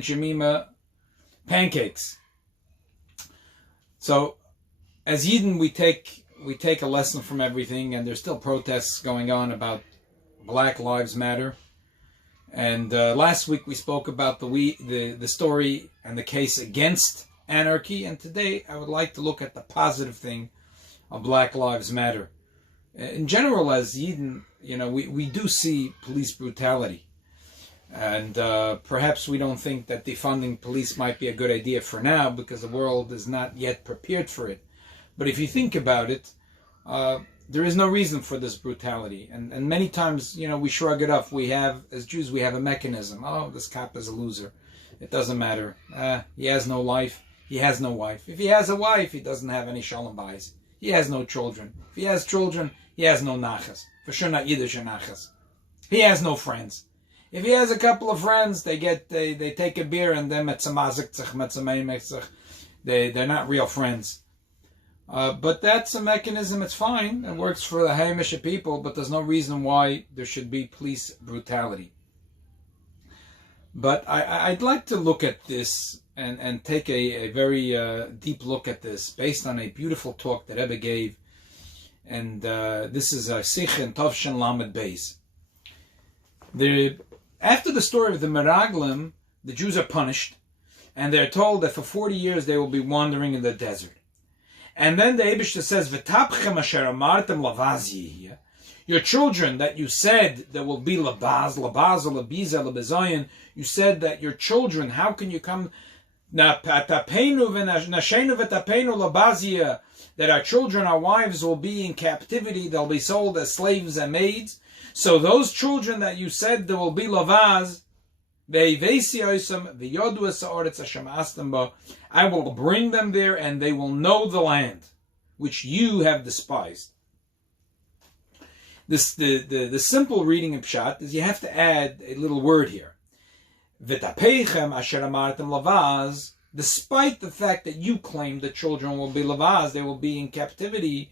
Shemima pancakes. So, as Yidden, we take a lesson from everything, and there's still protests going on about Black Lives Matter. And last week we spoke about the story and the case against anarchy, and today I would like to look at the positive thing of Black Lives Matter. In general, as Yidden, we do see police brutality. And perhaps we don't think that defunding police might be a good idea for now because the world is not yet prepared for it. But if you think about it, there is no reason for this brutality. And many times, we shrug it off. As Jews, we have a mechanism. Oh, this cop is a loser. It doesn't matter. He has no life. He has no wife. If he has a wife, he doesn't have any shalom bayis. He has no children. If he has children, he has no nachas. For sure not Yiddish nachas. He has no friends. If he has a couple of friends, they take a beer and then they're not real friends. But that's a mechanism. It's fine. It works for the Hamish people, but there's no reason why there should be police brutality. But I'd like to look at this and take a very deep look at this based on a beautiful talk that Rebbe gave. And this is a Sich in Tovshin Lamed Beis. After the story of the Meraglim, the Jews are punished, and they're told that for 40 years they will be wandering in the desert. And then the Eibishter says, "V'tapchem asher amartem lavaz yihya." Your children that you said there will be labaz or labiza, labezayin, you said that your children, how can you come, that our children, our wives will be in captivity, they'll be sold as slaves and maids. So those children that you said there will be lavaz, I will bring them there and they will know the land which you have despised. The simple reading of Pshat is you have to add a little word here. Despite the fact that you claim the children will be lavaz, they will be in captivity,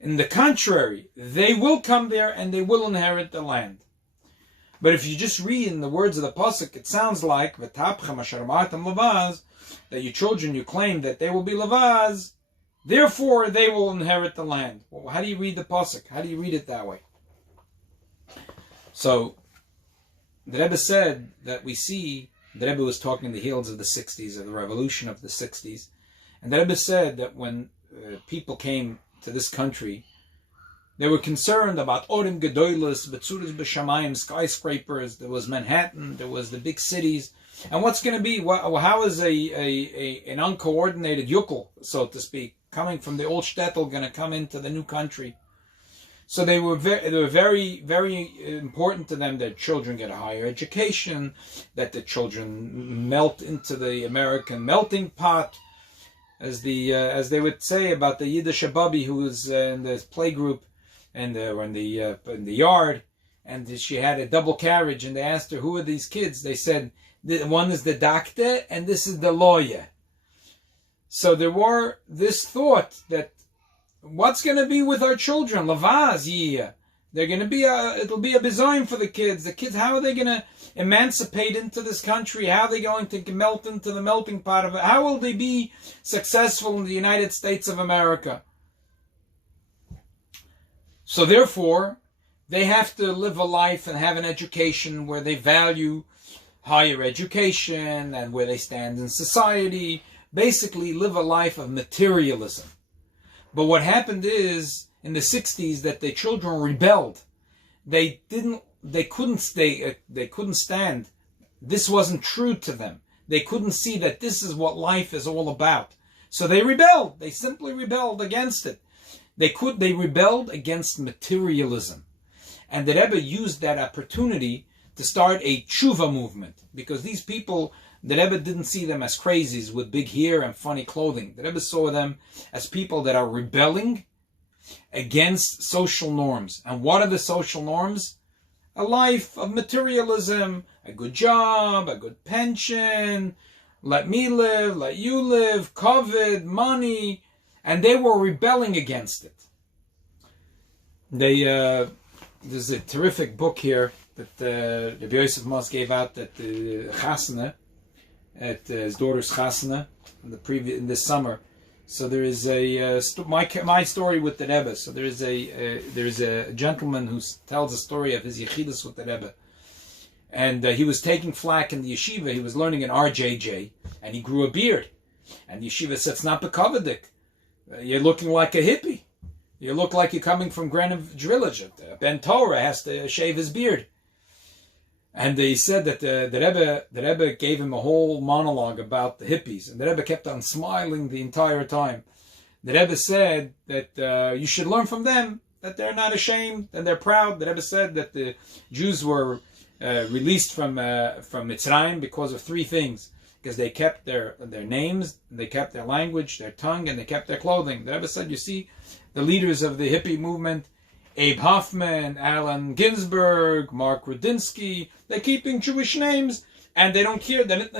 in the contrary, they will come there and they will inherit the land. But if you just read in the words of the pasuk, it sounds like that your children, you claim that they will be lavaz, therefore they will inherit the land. Well, how do you read the pasuk? How do you read it that way? So the Rebbe said that the Rebbe was talking in the heels of the 60s, of the revolution of the 60s, and the Rebbe said that when people came to this country, they were concerned about Orim Gedoylus, Betzuris B'Shamayim, skyscrapers. There was Manhattan, there was the big cities. And what's going to be, how is an uncoordinated yukkel, so to speak, coming from the old shtetl going to come into the new country? So they were very, very important to them that children get a higher education, that the children melt into the American melting pot, as they would say about the Yiddish Babi who was in the playgroup and in the yard, and she had a double carriage, and they asked her, "Who are these kids?" They said, "One is the doctor, and this is the lawyer." So there were this thought that what's going to be with our children? Lavaz, yeah. They're going to be it'll be a bizoin for the kids. The kids, how are they going to emancipate into this country? How are they going to melt into the melting pot of it? How will they be successful in the United States of America? So therefore, they have to live a life and have an education where they value higher education and where they stand in society. Basically, live a life of materialism. But what happened is, in the 60s, that the children rebelled. They couldn't stand. This wasn't true to them. They couldn't see that this is what life is all about. So they rebelled. They simply rebelled against it. They rebelled against materialism. And the Rebbe used that opportunity to start a tshuva movement. Because these people, the Rebbe didn't see them as crazies with big hair and funny clothing. The Rebbe saw them as people that are rebelling against social norms. And what are the social norms? A life of materialism, a good job, a good pension, let me live, let you live, COVID, money. And they were rebelling against it. There's a terrific book here that Rabbi Yosef Moss gave out, that the Chasana, at his daughter's chasna in this summer. So there is my story with the Rebbe. So there's a gentleman who tells a story of his yechidus with the Rebbe, and he was taking flack in the yeshiva. He was learning in RJJ, and he grew a beard. And the yeshiva said, "It's not bekavadik. You're looking like a hippie. You look like you're coming from Greenwich Village. Ben Torah has to shave his beard." And he said that the Rebbe gave him a whole monologue about the hippies, and the Rebbe kept on smiling the entire time. The Rebbe said that you should learn from them, that they're not ashamed and they're proud. The Rebbe said that the Jews were released from Mitzrayim because of three things: because they kept their names, they kept their language, their tongue, and they kept their clothing. The Rebbe said, you see, the leaders of the hippie movement, Abe Hoffman, Allen Ginsberg, Mark Rudinsky, they're keeping Jewish names, and they don't care. They're wearing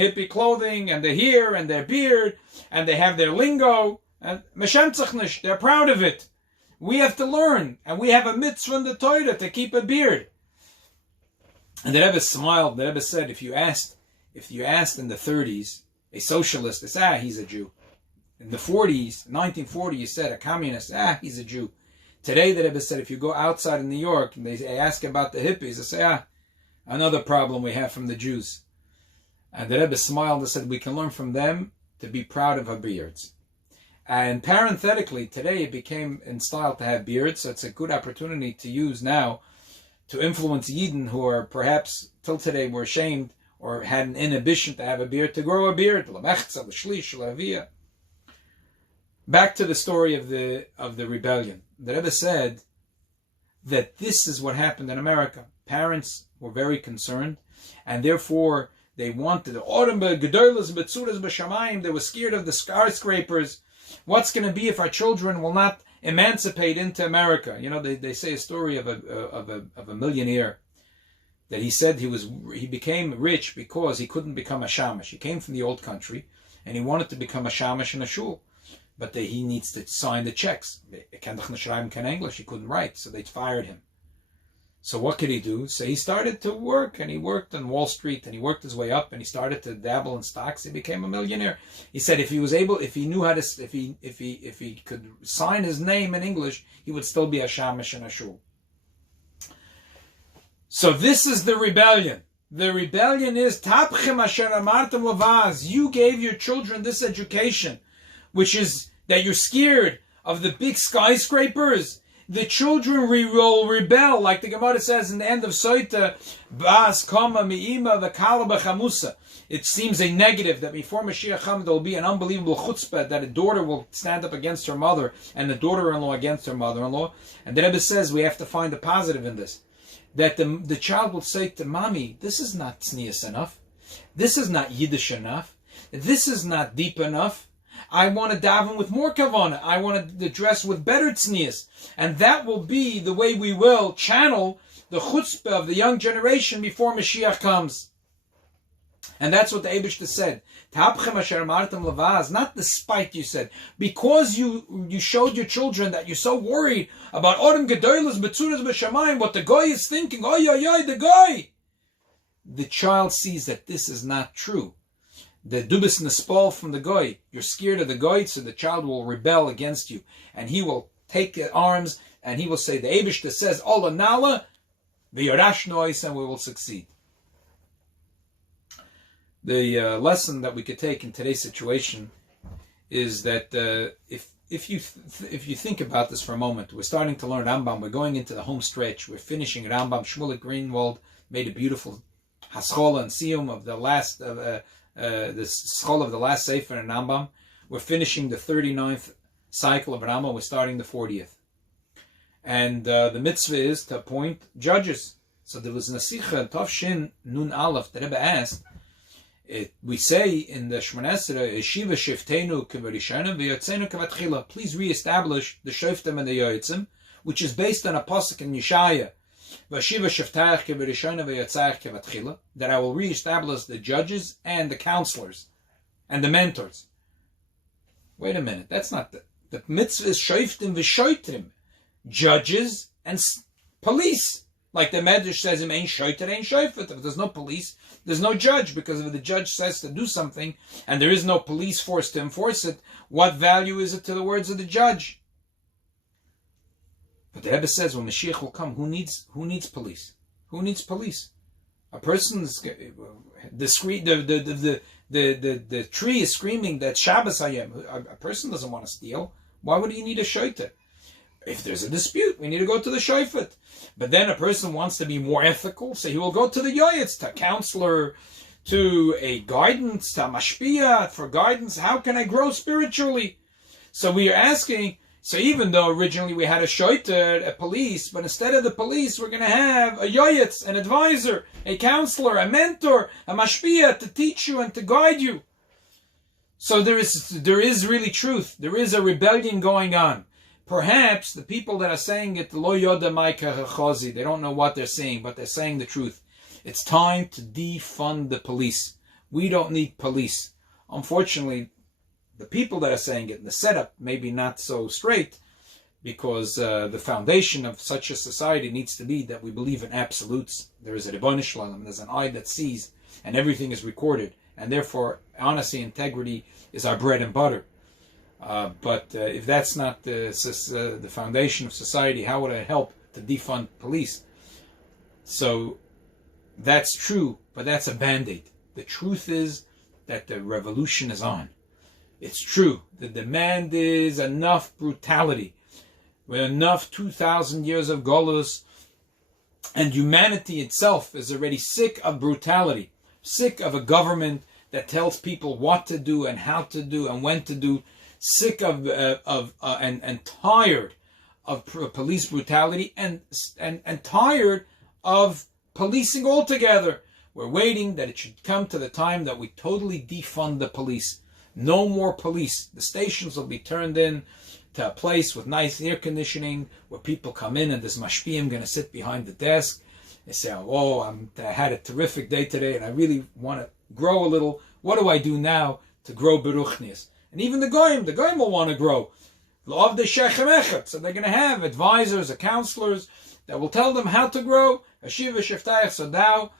hippie clothing, and they're here, and their beard, and they have their lingo, and they're proud of it. We have to learn, and we have a mitzvah in the Torah to keep a beard. And the Rebbe smiled. The Rebbe said, if you asked in the 30s, a socialist, they say, he's a Jew. In the 40s, 1940, you said a communist, he's a Jew. Today, the Rebbe said, if you go outside of New York and they ask about the hippies, they say, another problem we have from the Jews. And the Rebbe smiled and said, we can learn from them to be proud of our beards. And parenthetically, today it became in style to have beards, so it's a good opportunity to use now to influence Yidden who are perhaps till today were ashamed or had an inhibition to have a beard, to grow a beard. Back to the story of the rebellion. The Rebbe said that this is what happened in America. Parents were very concerned, and therefore they wanted they were scared of the skyscrapers. What's going to be if our children will not emancipate into America? You know, they say a story of a millionaire that he said he became rich because he couldn't become a shamash. He came from the old country and he wanted to become a shamash in a shul. But he needs to sign the checks. He couldn't write, so they fired him. So what could he do? So he started to work, and he worked on Wall Street, and he worked his way up, and he started to dabble in stocks. He became a millionaire. He said if he could sign his name in English, he would still be a shamash and a shul. So this is the rebellion. The rebellion is Tapchem asher amartem lavaz. You gave your children this education, which is that you're scared of the big skyscrapers. The children will rebel, like the Gemara says in the end of Soita, Bas Kama Mi'ima V'Kala B'Chamusa. It seems a negative that before Mashiach Hamad there will be an unbelievable chutzpah that a daughter will stand up against her mother and the daughter-in-law against her mother-in-law. And the Rebbe says we have to find a positive in this. That the child will say to Mommy, this is not tznius enough. This is not Yiddish enough. This is not deep enough. I want to daven with more kavanah. I want to dress with better tznius. And that will be the way we will channel the chutzpah of the young generation before Mashiach comes. And that's what the Eibishter said. Ta'apchem asher amartem lavaz, not despite you said. Because you showed your children that you're so worried about Odom Gedolos Betzuras B'Shamayim, what the guy is thinking. The guy. The child sees that this is not true. The dubis nespal from the goy. You're scared of the goy, so the child will rebel against you, and he will take arms, and he will say, "The Eibishter says, Ola Nala, v'yarash nois, and we will succeed." The lesson that we could take in today's situation is that if you think about this for a moment, we're starting to learn Rambam. We're going into the home stretch. We're finishing Rambam. Shmuel Greenwald made a beautiful haschola and siyum of the last. The schol of the last sefer in Rambam. We're finishing the 39th cycle of Rambam. We're starting the 40th. And the mitzvah is to appoint judges. So there was Nasicha, Tov Shin Nun Aleph, the Rebbe asked, we say in the Shemona Esrei, Yeshiva Shiftenu K'Varishana V'Yotzenu K'Vatchila. Please reestablish the Shoftim and the Yotzim, which is based on a pasuk in Yeshaya. That I will reestablish the judges and the counselors and the mentors. Wait a minute, that's not the mitzvah is shoftim v'shoitrim, judges and police. Like the Medrash says, "Im ein shoiter, ein shofet." If there's no police, there's no judge, because if the judge says to do something and there is no police force to enforce it, what value is it to the words of the judge? But the Rebbe says when Mashiach will come, who needs police? Who needs police? A person's the tree is screaming that Shabbos hayem. A person doesn't want to steal. Why would he need a shoiter? If there's a dispute, we need to go to the shofet. But then a person wants to be more ethical, so he will go to the yoyetz, to a counselor, to a guidance, to a mashpia, for guidance. How can I grow spiritually? So we are asking, so even though originally we had a shoiter, a police, but instead of the police, we're going to have a yoyetz, an advisor, a counselor, a mentor, a mashpia, to teach you and to guide you. So there is really truth. There is a rebellion going on. Perhaps the people that are saying it, lo yoda maika chazi, they don't know what they're saying, but they're saying the truth. It's time to defund the police. We don't need police. Unfortunately, the people that are saying it, the setup maybe not so straight, because the foundation of such a society needs to be that we believe in absolutes. There is a Ribono Shel Olam, there's an eye that sees, and everything is recorded, and therefore honesty, integrity is our bread and butter. But if that's not the foundation of society, how would it help to defund police? So that's true, but that's a band-aid. The truth is that the revolution is on. It's true. The demand is enough brutality. With enough 2,000 years of Golus, and humanity itself is already sick of brutality, sick of a government that tells people what to do and how to do and when to do, sick of and tired of police brutality and tired of policing altogether. We're waiting that it should come to the time that we totally defund the police. No more police. The stations will be turned in to a place with nice air conditioning where people come in and there's mashpiyim going to sit behind the desk. They say, oh, I had a terrific day today and I really want to grow a little. What do I do now to grow beruchnias? And even the goyim will want to grow. So they're going to have advisors or counselors that will tell them how to grow. So now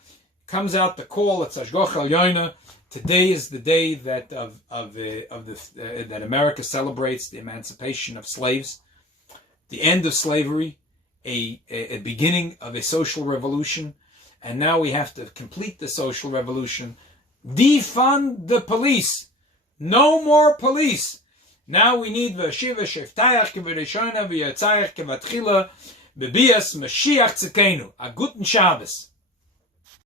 comes out the call. It's Hashgoch Al Yoina. Today is the day that that America celebrates the emancipation of slaves, the end of slavery, a beginning of a social revolution, and now we have to complete the social revolution. Defund the police. No more police. Now we need v'shiva sheftayach k'v'rishona v'yatzayach k'vatchila b'bias Mashiach tzekenu. A guten Shabbos.